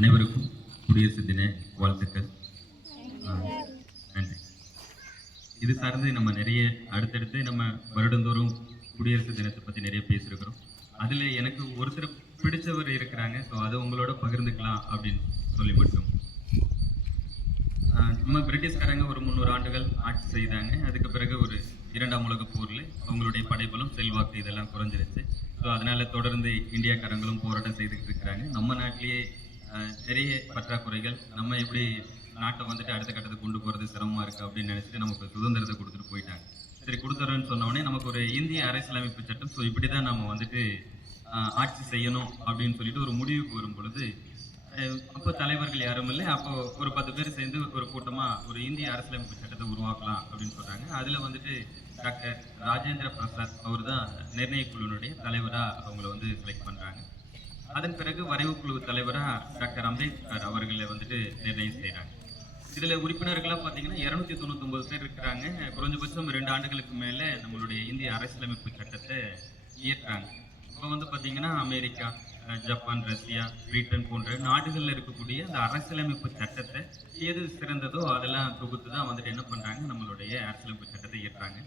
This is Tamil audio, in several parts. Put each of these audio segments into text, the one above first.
அனைவருக்கும் குடியரசு தின வாழ்த்துக்கள். நன்றி. இது சார்ந்து நம்ம நிறைய அடுத்தடுத்து நம்ம வருடந்தோறும் குடியரசு தினத்தை பற்றி நிறைய பேசியிருக்கிறோம். அதில் எனக்கு ஒருத்தர் பிடிச்சவர் இருக்கிறாங்க. ஸோ அதை உங்களோட பகிர்ந்துக்கலாம் அப்படின்னு சொல்லி மட்டும். நம்ம பிரிட்டிஷ்காரங்க ஒரு 300 ஆண்டுகள் ஆட்சி செய்தாங்க. அதுக்கு பிறகு ஒரு 2ஆம் உலகப் போரில் அவங்களுடைய படைபலம் செல்வாக்கு இதெல்லாம் குறைஞ்சிருச்சு. ஸோ அதனால தொடர்ந்து இந்தியாக்காரங்களும் போராட்டம் செய்துட்டு இருக்கிறாங்க. நம்ம நாட்டிலேயே நிறைய பற்றாக்குறைகள், நம்ம எப்படி நாட்டை வந்துட்டு அடுத்த கட்டத்துக்கு கொண்டு போகிறது சிரமமாக இருக்குது அப்படின்னு நினச்சிட்டு நமக்கு சுதந்திரத்தை கொடுத்துட்டு போயிட்டாங்க. சரி, கொடுத்துறேன்னு சொன்னோடனே நமக்கு ஒரு இந்திய அரசியலமைப்பு சட்டம், ஸோ இப்படி தான் நம்ம வந்துட்டு ஆட்சி செய்யணும் அப்படின்னு சொல்லிட்டு ஒரு முடிவுக்கு வரும் பொழுது, அப்போ தலைவர்கள் யாரும் இல்லை. அப்போ ஒரு 10 பேர் சேர்ந்து ஒரு கூட்டமாக ஒரு இந்திய அரசியலமைப்பு சட்டத்தை உருவாக்கலாம் அப்படின்னு சொல்கிறாங்க. அதில் வந்துட்டு டாக்டர் ராஜேந்திர பிரசாத் அவர் தான் நிர்ணய குழுவினுடைய தலைவராக அவங்கள வந்து செலக்ட் பண்ணுறாங்க. அதன் பிறகு வரைவு குழு தலைவராக டாக்டர் அம்பேத்கர் அவர்களை வந்துட்டு நிர்ணயம் செய்கிறாங்க. இதில் உறுப்பினர்களாக பார்த்தீங்கன்னா 299 பேர் இருக்கிறாங்க. குறைஞ்சபட்சம் 2 ஆண்டுகளுக்கு மேலே நம்மளுடைய இந்திய அரசியலமைப்பு சட்டத்தை இயற்றாங்க. இப்போ வந்து பார்த்தீங்கன்னா அமெரிக்கா, ஜப்பான், ரஷ்யா, பிரிட்டன் போன்ற நாடுகளில் இருக்கக்கூடிய அந்த அரசியலமைப்பு சட்டத்தை எது சிறந்ததோ அதெல்லாம் தொகுத்து தான் வந்துட்டு என்ன பண்ணுறாங்க, நம்மளுடைய அரசியலமைப்பு சட்டத்தை இயற்றாங்க.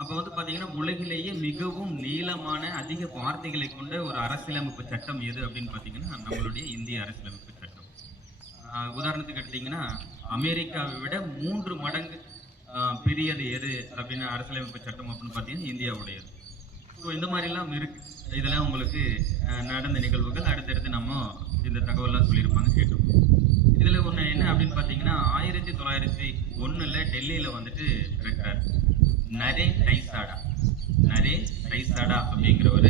அப்போ வந்து பார்த்தீங்கன்னா உலகிலேயே மிகவும் நீளமான அதிக வார்த்தைகளை கொண்ட ஒரு அரசியலமைப்பு சட்டம் எது அப்படின்னு பார்த்தீங்கன்னா நம்மளுடைய இந்திய அரசியலமைப்பு சட்டம். உதாரணத்துக்கு எடுத்தீங்கன்னா அமெரிக்காவை விட 3 மடங்கு பெரியது எது அப்படின்னு அரசியலமைப்பு சட்டம் அப்படின்னு பார்த்தீங்கன்னா இந்தியாவுடையது. ஸோ இந்த மாதிரிலாம் இருக்கு. இதெல்லாம் உங்களுக்கு நடந்த நிகழ்வுகள். அடுத்தடுத்து நம்ம இந்த தகவல்லாம் சொல்லியிருப்பாங்க, கேட்டிருப்போம். இதில் ஒன்று என்ன அப்படின்னு பார்த்தீங்கன்னா 1901 டெல்லியில் வந்துட்டு இருக்கிறார் நரேன் டைசாடா அப்படிங்கிறவர்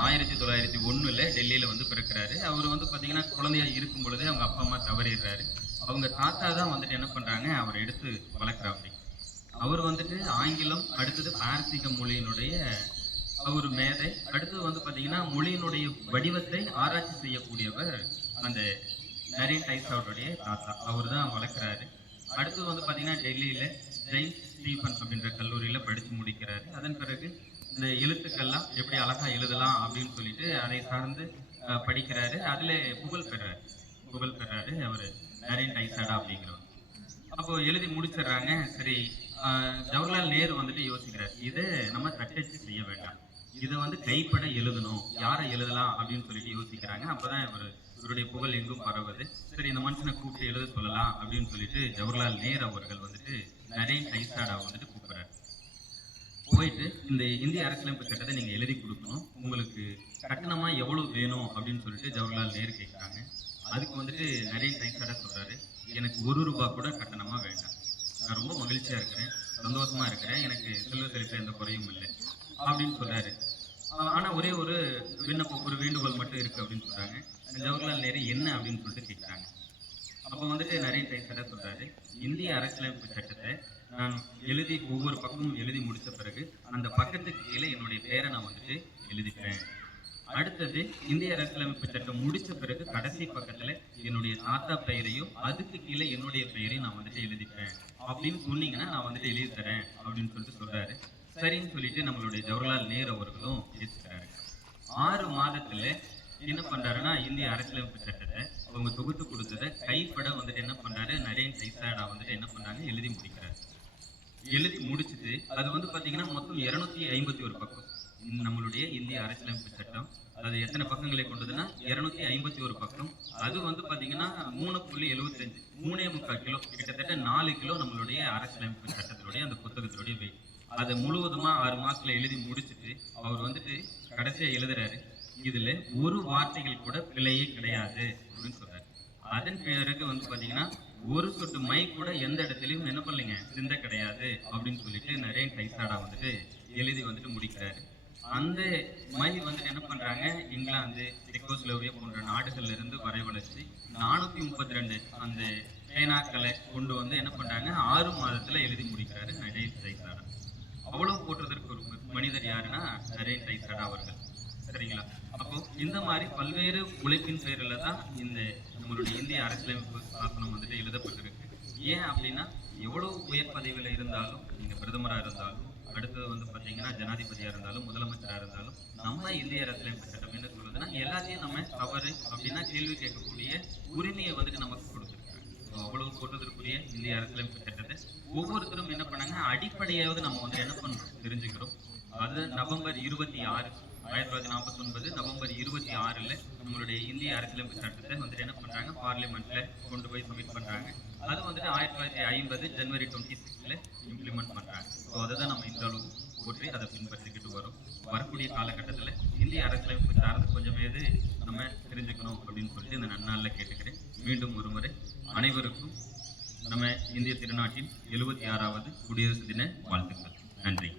1901 டெல்லியில் வந்து பிறக்கிறாரு. அவர் வந்து பார்த்தீங்கன்னா குழந்தையா இருக்கும் பொழுது அவங்க அப்பா அம்மா தவறிடுறாரு. அவங்க தாத்தா தான் வந்துட்டு என்ன பண்ணுறாங்க, அவரை எடுத்து வளர்க்குறாங்க. அவர் வந்துட்டு ஆங்கிலம், அடுத்தது பாரசீக மொழியினுடைய ஒரு மேதை, அடுத்தது வந்து பார்த்தீங்கன்னா மொழியினுடைய வடிவத்தை ஆராய்ச்சி செய்யக்கூடியவர் அந்த நரேன் டைசாவுடைய தாத்தா. அவர் தான் வளர்க்குறாரு. அடுத்தது வந்து பார்த்தீங்கன்னா டெல்லியில் ஜெயின் ஸ்டீஃபன் அப்படின்ற கல்லூரியில் படித்து முடிக்கிறாரு. அதன் பிறகு இந்த எழுத்துக்கள்லாம் எப்படி அழகாக எழுதலாம் அப்படின்னு சொல்லிட்டு அதை சார்ந்து படிக்கிறாரு. அதில் புகழ் பெறாரு அவர் நரேன் டைசாடா அப்படிங்கிறவர். அப்போ எழுதி முடிச்சிடுறாங்க. சரி, ஜவஹர்லால் நேரு வந்துட்டு யோசிக்கிறார், இதை நம்ம தட்டச்சு செய்ய வேண்டாம், இதை வந்து கைப்பட எழுதணும், யாரை எழுதலாம் அப்படின்னு சொல்லிட்டு யோசிக்கிறாங்க. அப்போதான் இவருடைய புகழ் எங்கும் பரவுது. சரி, இந்த மனுஷனை கூப்பிட்டு எழுத சொல்லலாம் அப்படின்னு சொல்லிட்டு ஜவஹர்லால் நேரு அவர்கள் வந்துட்டு நரேன் டைசாடா வந்துட்டு கூப்பிடுறாரு. போயிட்டு இந்த இந்திய அரசியலமைப்பு சட்டத்தை நீங்கள் எழுதி கொடுக்கணும், உங்களுக்கு கட்டணமாக எவ்வளோ வேணும் அப்படின்னு சொல்லிட்டு ஜவஹர்லால் நேரு கேட்குறாங்க. அதுக்கு வந்துட்டு நரேன் டைசாடா சொல்கிறாரு, எனக்கு ₹1 கூட கட்டணமாக வேண்டாம், நான் ரொம்ப மகிழ்ச்சியாக இருக்கிறேன், சந்தோஷமாக இருக்கிறேன், எனக்கு செல்வ செழிப்பு எந்த குறையும் இல்லை அப்படின்னு சொல்கிறாரு. ஆனால் ஒரே ஒரு விண்ணப்பம், ஒரு வேண்டுகோள் மட்டும் இருக்குது அப்படின்னு சொல்கிறாங்க. ஜவஹர்லால் நேரு என்ன அப்படின்னு சொல்லிட்டு கேட்குறாங்க. அப்போ வந்துட்டு நரேன் டைசாடா சொல்கிறாரு, இந்திய அரசியலமைப்பு சட்டத்தை நான் எழுதி ஒவ்வொரு பக்கமும் எழுதி முடித்த பிறகு அந்த பக்கத்துக்கு கீழே என்னுடைய பேரை நான் வந்துட்டு எழுதிப்பேன். அடுத்தது இந்திய அரசியலமைப்பு சட்டம் முடித்த பிறகு கடைசி பக்கத்தில் என்னுடைய தாத்தா பெயரையும் அதுக்கு கீழே என்னுடைய பெயரையும் நான் வந்துட்டு எழுதிப்பேன் அப்படின்னு சொன்னீங்கன்னா நான் வந்துட்டு எழுதி தரேன் அப்படின்னு சொல்லிட்டு சொல்கிறாரு. சரின்னு சொல்லிட்டு நம்மளுடைய ஜவஹர்லால் நேரு அவர்களும் ஏற்றுக்கிறாரு. 6 மாதத்துல என்ன பண்றாருன்னா இந்திய அரசியலமைப்பு சட்டத்தை அவங்க தொகுத்து கொடுத்ததை கைப்பட வந்துட்டு என்ன பண்றாரு, நரேன் டைசாடா வந்துட்டு என்ன பண்றாங்க, எழுதி முடிக்கிறாரு. எழுதி முடிச்சுட்டு அது வந்து பாத்தீங்கன்னா மொத்தம் 251 பக்கம் நம்மளுடைய இந்திய அரசியலமைப்பு சட்டம். அது எத்தனை பக்கங்களை கொண்டதுன்னா 251 பக்கம். அது வந்து பாத்தீங்கன்னா 3.75 3.25 கிலோ, கிட்டத்தட்ட 4 கிலோ நம்மளுடைய அரசியலமைப்பு சட்டத்தினுடைய அந்த புத்தகத்தினுடைய வெயிட். அதை முழுவதுமா 6 மாசத்துல எழுதி முடிச்சுட்டு அவர் வந்துட்டு கடைசியா எழுதுறாரு, இதுல ஒரு வார்த்தைகள் கூட பிழையே கிடையாது அப்படின்னு சொல்றாரு. அதன் பிறகு வந்து பாத்தீங்கன்னா ஒரு சொட்டு மை கூட எந்த இடத்துலயும் என்ன பண்ணலைங்க, சிந்த கிடையாது அப்படின்னு சொல்லிட்டு நரேன் டைசாடா வந்துட்டு எழுதி வந்துட்டு முடிக்கிறாரு. அந்த மை வந்துட்டு என்ன பண்றாங்க, இங்கிலாந்து, செக்கோஸ்லோவேக்கியா போன்ற நாடுகள்ல இருந்து வரவழைச்சு 432 அந்த பேனாக்களை கொண்டு வந்து என்ன பண்றாங்க 6 மாதத்துல எழுதி முடிக்கிறாரு நரேன் டைசாடா. அவ்வளவு போற்றுவதற்கு ஒரு மனிதர் யாருன்னா நரேன் டைசாடா அவர்கள். சரிங்களா? அப்போ இந்த மாதிரி பல்வேறு உழைப்பின் பேரில் தான் இந்த நம்மளுடைய இந்திய அரசியலமைப்பு சாசனம் வந்துட்டு எழுதப்பட்டிருக்கு. ஏன் அப்படின்னா எவ்வளவு உயர் பதவியில் இருந்தாலும், நீங்க பிரதமராக இருந்தாலும் அடுத்தது வந்து பாத்தீங்கன்னா ஜனாதிபதியா இருந்தாலும் முதலமைச்சரா இருந்தாலும் நம்ம இந்திய அரசியலமைப்பு சட்டம் என்ன சொல்லுதுன்னா எல்லாத்தையும் நம்ம தவறு அப்படின்னா கேள்வி கேட்கக்கூடிய உரிமையை வந்துட்டு நமக்கு கொடுத்துருக்காங்க. அவ்வளவு போட்டதற்குரிய இந்திய அரசியலமைப்பு சட்டத்தை ஒவ்வொருத்தரும் என்ன பண்ணாங்க, அடிப்படையாவது நம்ம வந்து என்ன பண்றோம் தெரிஞ்சுக்கிறோம். அது நவம்பர் 26 1949 நவம்பர் 26ல நம்மளுடைய இந்திய அரசியலமைப்பு சட்டத்தை வந்துட்டு என்ன பண்றாங்க, பார்லிமெண்ட்ல கொண்டு போய் சப்மிட் பண்றாங்க. அது வந்துட்டு 1950 ஜனவரி 26ல இம்ப்ளிமெண்ட் பண்றாங்க. ஸோ அதை தான் நம்ம இந்த அளவு போற்றி அதை பின்பற்றிக்கிட்டு வரோம். வரக்கூடிய காலகட்டத்தில் இந்திய அரசியலமைப்பு சார்ந்து கொஞ்சமேது நம்ம தெரிஞ்சுக்கணும் அப்படின்னு சொல்லிட்டு இந்த நன்னாளில் கேட்டுக்கிறேன். மீண்டும் ஒருமுறை அனைவருக்கும் நம்ம இந்திய திருநாட்டின் 76வது குடியரசு தின வாழ்த்துக்கள். நன்றி.